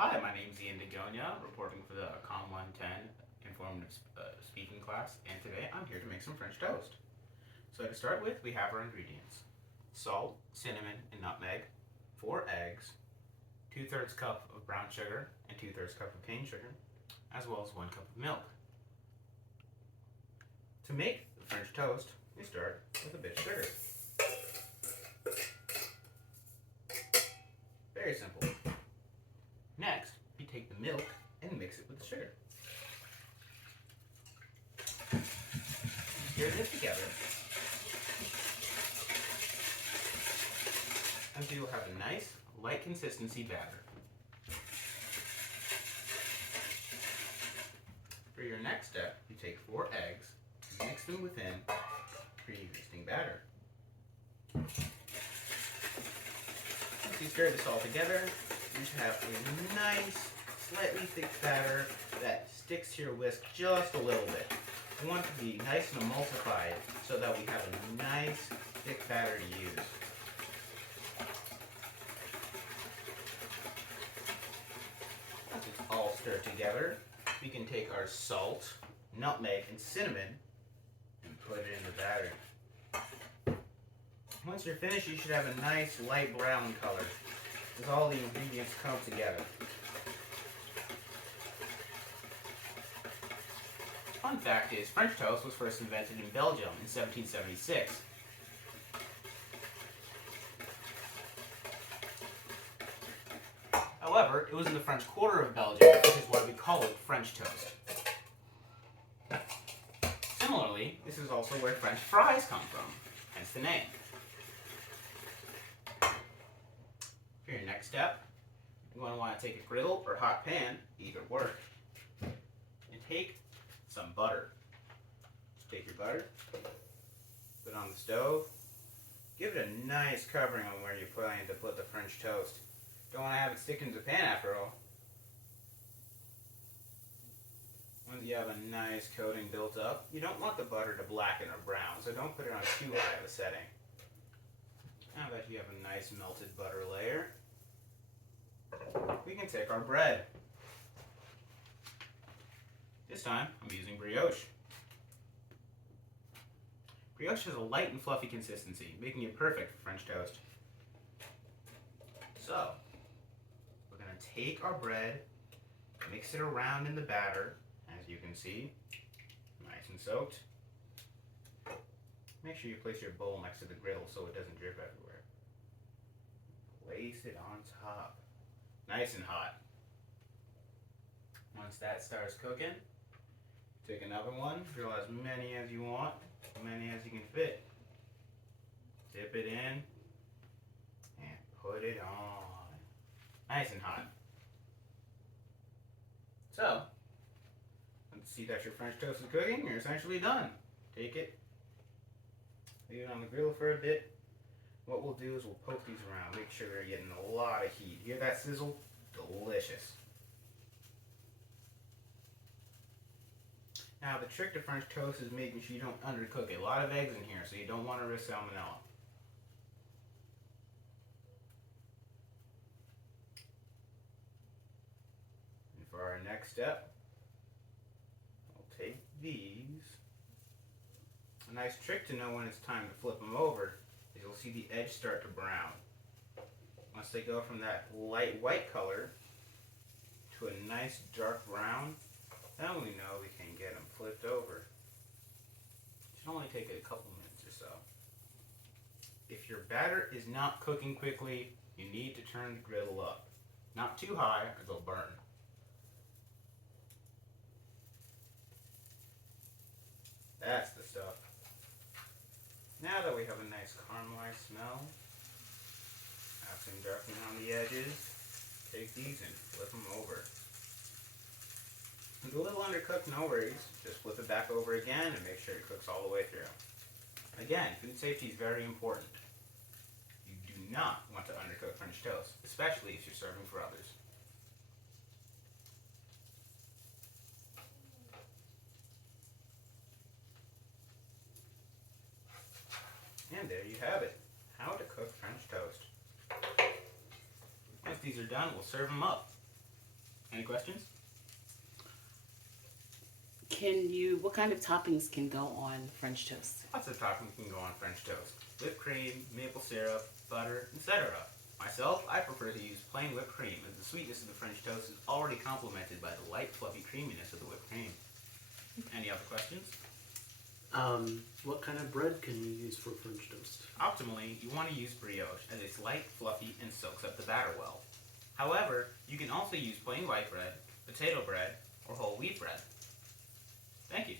Hi, my name is Ian DeGonia, reporting for the Com 110 Informative Speaking class, and today I'm here to make some French toast. So to start with, we have our ingredients: salt, cinnamon, and nutmeg, 4 eggs, 2/3 cup of brown sugar, and 2/3 cup of cane sugar, as well as 1 cup of milk. To make the French toast, we start with a bit of sugar. Very simple. Next, we take the milk and mix it with the sugar. Stir this together until you'll have a nice, light consistency batter. For your next step, you take 4 eggs and mix them within your existing batter. Once you stir this all together, you should have a nice, slightly thick batter that sticks to your whisk just a little bit. We want it to be nice and emulsified so that we have a nice, thick batter to use. Once it's all stirred together, we can take our salt, nutmeg, and cinnamon and put it in the batter. Once you're finished, you should have a nice light brown color as all the ingredients come together. Fun fact is, French toast was first invented in Belgium in 1776. However, it was in the French Quarter of Belgium, which is why we call it French toast. Similarly, this is also where French fries come from, hence the name. For your next step, you're going to want to take a griddle or hot pan, either work, and take some butter. Take your butter, put it on the stove, give it a nice covering on where you're planning to put the French toast. Don't want to have it stick into the pan after all. Once you have a nice coating built up, you don't want the butter to blacken or brown, so don't put it on too high of a setting. Now that you have a nice melted butter layer, we can take our bread. This time, I'm using brioche. Brioche has a light and fluffy consistency, making it perfect for French toast. So, we're going to take our bread, mix it around in the batter, as you can see, nice and soaked. Make sure you place your bowl next to the griddle so it doesn't drip everywhere. Place it on top, nice and hot. Once that starts cooking, take another one, drill as many as you want, as many as you can fit. Dip it in and put it on. Nice and hot. So, let's see that your French toast is cooking. You're essentially done. Take it, leave it on the grill for a bit. What we'll do is we'll poke these around, make sure they're getting a lot of heat. Hear that sizzle? Delicious. Now the trick to French toast is making sure you don't undercook it. A lot of eggs in here, so you don't want to risk salmonella. And for our next step, we'll take these. A nice trick to know when it's time to flip them over is you'll see the edge start to brown. Once they go from that light white color to a nice dark brown, then we know we can get them flipped over. It should only take a couple minutes or so. If your batter is not cooking quickly, you need to turn the griddle up. Not too high or they'll burn. That's the stuff. Now that we have a nice caramelized smell, have some darkening on the edges, take these and flip them over. If it's a little undercooked, no worries. Just flip it back over again and make sure it cooks all the way through. Again, food safety is very important. You do not want to undercook French toast, especially if you're serving for others. And there you have it, how to cook French toast. Once these are done, we'll serve them up. Any questions? What kind of toppings can go on French toast? Lots of toppings can go on French toast. Whipped cream, maple syrup, butter, etc. Myself, I prefer to use plain whipped cream as the sweetness of the French toast is already complemented by the light, fluffy creaminess of the whipped cream. Any other questions? What kind of bread can you use for French toast? Optimally, you want to use brioche as it's light, fluffy, and soaks up the batter well. However, you can also use plain white bread, potato bread, or whole wheat bread. Thank you.